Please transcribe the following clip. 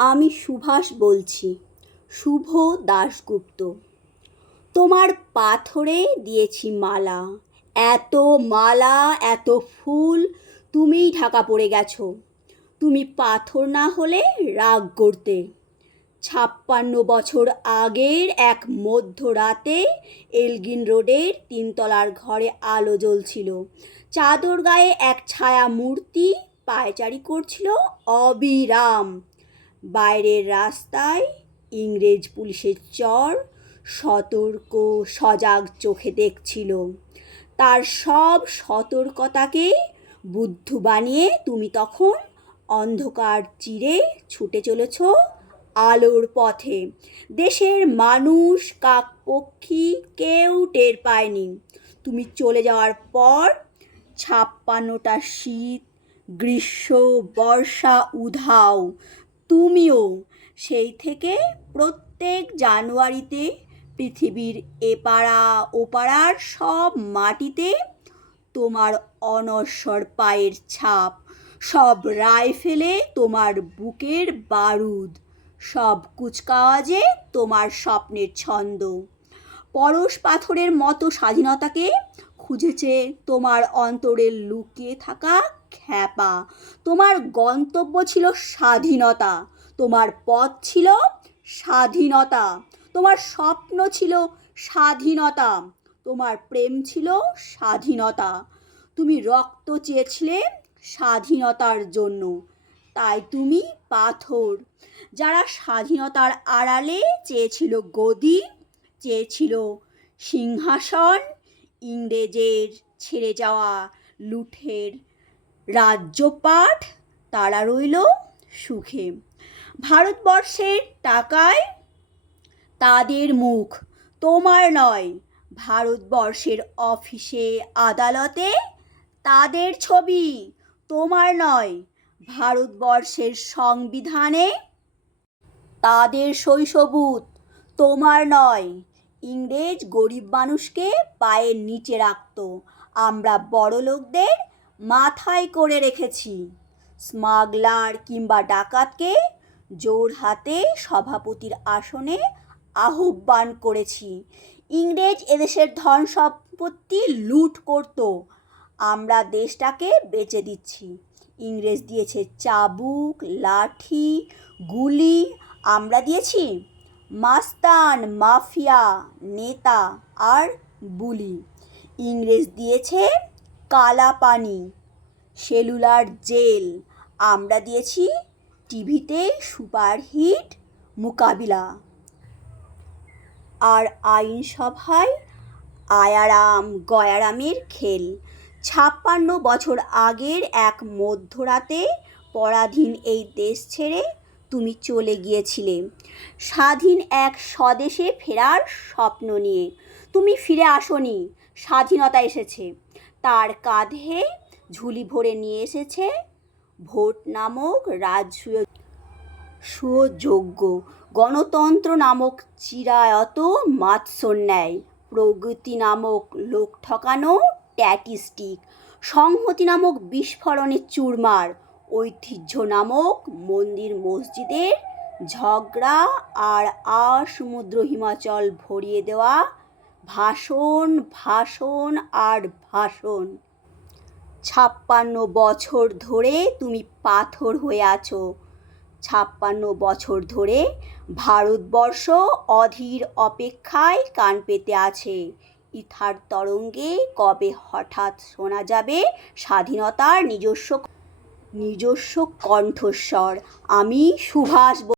আমি সুভাষ বলছি, শুভ দাশগুপ্ত। তোমার পাথরে দিয়েছি মালা, এত মালা, এত ফুল, তুমিই ঢাকা পড়ে গেছো। তুমি পাথর না হলে রাগ করতে। 56 বছর আগের এক মধ্যরাতে এলগিন রোডের 3তলার ঘরে আলো জ্বলছিল। চাদর গায়ে এক ছায়া মূর্তি পায়চারি করছিল অবিরাম। বাইরের রাস্তায় ইংরেজ পুলিশের চর সতর্ক সজাগ চোখে দেখছিল। তার সব সতর্কতাকে বুদ্ধ বানিয়ে তুমি তখন অন্ধকার চিরে ছুটে চলেছ আলোর পথে। দেশের মানুষ, কাকপক্ষী কেউ টের পায়নি। তুমি চলে যাওয়ার পর 56টা শীত, গ্রীষ্ম, বর্ষা উধাও। তুমিও সেই থেকে প্রত্যেক জানুয়ারিতে পৃথিবীর এপাড়া ওপাড়ার সব মাটিতে তোমার অনশ্বর পায়ের ছাপ, সব রাইফেলে তোমার বুকের বারুদ, সব কুচকাওয়াজে তোমার স্বপ্নের ছন্দ। পরশ পাথরের মতো স্বাধীনতাকে খুঁজেছে তোমার অন্তরে লুকিয়ে থাকা খ্যাপা। তোমার গন্তব্য ছিল স্বাধীনতা, তোমার পথ ছিল স্বাধীনতা, তোমার স্বপ্ন ছিল স্বাধীনতা, তোমার প্রেম ছিল স্বাধীনতা। তুমি রক্ত চেয়েছিলে স্বাধীনতার জন্য, তাই তুমি পাথর। যারা স্বাধীনতার আড়ালে চেয়েছিল গদি, চেয়েছিল সিংহাসন, ইংরেজের ছেড়ে যাওয়া লুঠের রাজ্যপাট, তারা রইল সুখে। ভারতবর্ষের টাকায় তাদের মুখ, তোমার নয়। ভারতবর্ষের অফিসে আদালতে তাদের ছবি, তোমার নয়। ভারতবর্ষের সংবিধানে তাদের শৈশবুত, তোমার নয়। ইংরেজ গরিব মানুষকে পায়ের নিচে রাখত, আমরা বড়লোকদের মাথায় করে রেখেছি। স্মাগলার কিংবা ডাকাতকে জোর হাতে সভাপতির আসনে আহ্বান করেছি। ইংরেজ এদেশের ধন সম্পত্তি লুট করত, আমরা দেশটাকে বেচে দিচ্ছি। ইংরেজ দিয়েছে চাবুক, লাঠি, গুলি, আমরা দিয়েছি মাস্তান, মাফিয়া, নেতা আর বুলি। ইংরেজ দিয়েছে কালা পানি, সেলুলার জেল, আমরা দিয়েছি টিভিতে সুপারহিট মোকাবিলা আর আইনসভায় আয়ারাম গয়ারামের খেল। 56 বছর আগের এক মধ্যরাতে পরাধীন এই দেশ ছেড়ে তুমি চলে গিয়েছিলে স্বাধীন এক স্বদেশে ফেরার স্বপ্ন নিয়ে। তুমি ফিরে আসোনি, স্বাধীনতা এসেছে। তার কাঁধে ঝুলি ভরে নিয়ে এসেছে ভোট নামক রাজসূয় সুযোগ্য, গণতন্ত্র নামক চিরায়ত মাৎসন্যায়, প্রগতি নামক লোক ঠকানো ট্যাটিস্টিক, সংহতি নামক বিস্ফোরণের চুরমার, ঐতিহ্য নামক মন্দির মসজিদের ঝগড়া আর সমুদ্র হিমাচল ভরিয়ে দেওয়া ভাষণ, ভাষণ আর ভাষণ। 56 বছর ধরে তুমি পাথর হয়ে আছো। 56 বছর ধরে ভারতবর্ষ অধীর অপেক্ষায় কান পেতে আছে। ইথার তরঙ্গে কবে হঠাৎ শোনা যাবে স্বাধীনতার নিজস্ব কণ্ঠস্বর। আমি সুভাষ।